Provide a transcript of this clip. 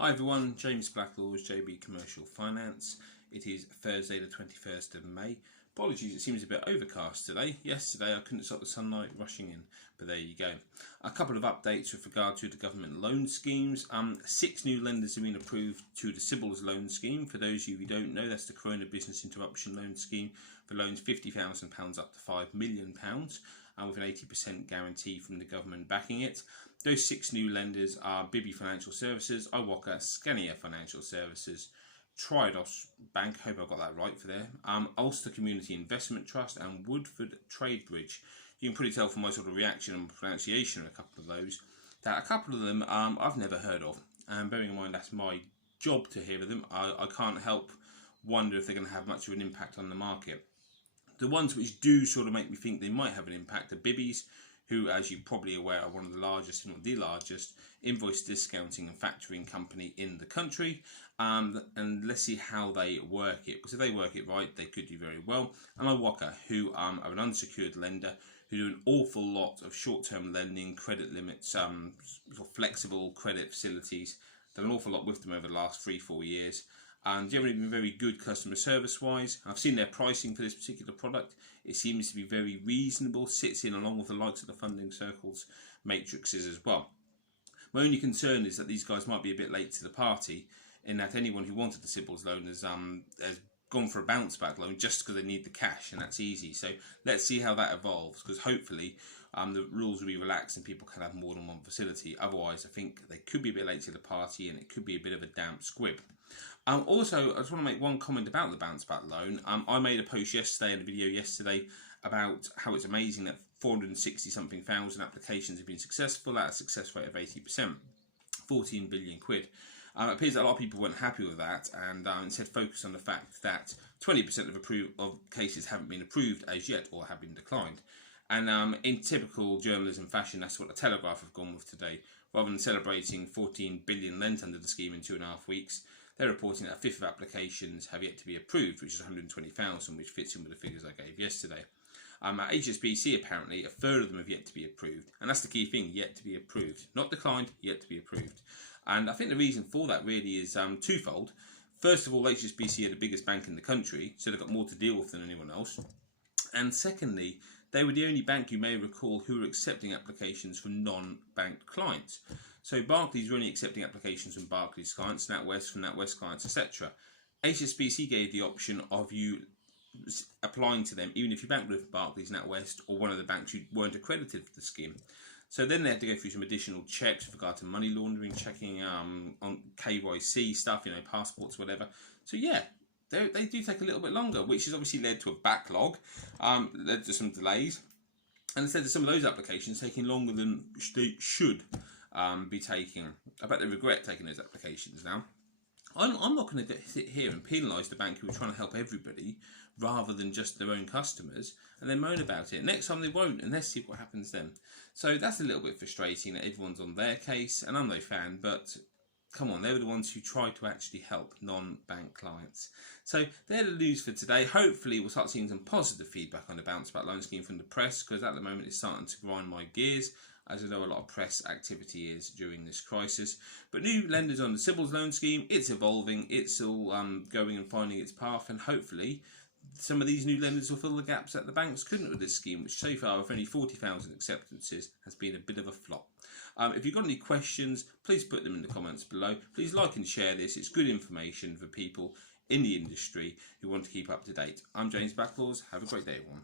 Hi everyone, James Blacklaw's JB Commercial Finance. It is Thursday the 21st of May. Apologies, it seems a bit overcast today. Yesterday I couldn't stop the sunlight rushing in, but there you go. A couple of updates with regard to the government loan schemes. 6 new lenders have been approved to the CBILS loan scheme. For those of you who don't know, that's the Corona Business Interruption Loan Scheme for loans £50,000 up to £5 million, with an 80% guarantee from the government backing it. Those 6 new lenders are Bibi Financial Services, Iwaka Scania Financial Services, Triodos Bank, hope I got that right for there, Ulster Community Investment Trust and Woodford Trade Bridge. You can probably tell from my sort of reaction and pronunciation of a couple of those that a couple of them I've never heard of, and bearing in mind that's my job to hear of them, I can't help wonder if they're going to have much of an impact on the market. The ones which do sort of make me think they might have an impact are Bibis, who, as you're probably aware, are one of the largest, if not the largest, invoice discounting and factoring company in the country. And let's see how they work it, because if they work it right, they could do very well. And Iwaka, who are an unsecured lender, who do an awful lot of short-term lending, credit limits, flexible credit facilities. Done an awful lot with them over the last 3-4 years. And generally been very good customer service wise. I've seen their pricing for this particular product. It seems to be very reasonable, sits in along with the likes of the funding circles matrices as well. My only concern is that these guys might be a bit late to the party, in that anyone who wanted the CBILS loan has gone for a bounce back loan just because they need the cash, and that's easy. So let's see how that evolves, because hopefully the rules will be relaxed and people can have more than one facility. Otherwise, I think they could be a bit late to the party and it could be a bit of a damp squib. Also, I just want to make one comment about the bounce back loan. I made a post yesterday and a video yesterday about how it's amazing that 460 something thousand applications have been successful at a success rate of 80%, 14 billion quid. It appears that a lot of people weren't happy with that, and instead focused on the fact that 20% of cases haven't been approved as yet or have been declined. And in typical journalism fashion, that's what the Telegraph have gone with today. Rather than celebrating 14 billion lent under the scheme in 2.5 weeks, they're reporting that a fifth of applications have yet to be approved, which is 120,000, which fits in with the figures I gave yesterday. At HSBC, apparently, a third of them have yet to be approved. And that's the key thing, yet to be approved. Not declined, yet to be approved. And I think the reason for that really is twofold. First of all, HSBC are the biggest bank in the country, so they've got more to deal with than anyone else. And secondly, they were the only bank, you may recall, who were accepting applications from non-bank clients. So Barclays were only accepting applications from Barclays clients, NatWest from NatWest clients, etc. HSBC gave the option of you applying to them, even if you banked with Barclays, NatWest, or one of the banks who weren't accredited for the scheme. So then they had to go through some additional checks with regard to money laundering, checking on KYC stuff, passports, whatever. So yeah, they do take a little bit longer, which has obviously led to a backlog, led to some delays, and it's led to some of those applications taking longer than they should be taking. I bet they regret taking those applications now. I'm not going to sit here and penalise the bank who are trying to help everybody rather than just their own customers and then moan about it. Next time they won't, and let's see what happens then. So that's a little bit frustrating that everyone's on their case, and I'm no fan, but come on, they were the ones who tried to actually help non-bank clients. So they're the news for today. Hopefully we'll start seeing some positive feedback on the bounce back loan scheme from the press, because at the moment it's starting to grind my gears, as I know a lot of press activity is during this crisis. But new lenders on the CBILS loan scheme, it's evolving, it's all going and finding its path, and hopefully some of these new lenders will fill the gaps that the banks couldn't with this scheme, which so far, with only 40,000 acceptances, has been a bit of a flop. If you've got any questions, please put them in the comments below. Please like and share this. It's good information for people in the industry who want to keep up to date. I'm James Blacklaws. Have a great day, everyone.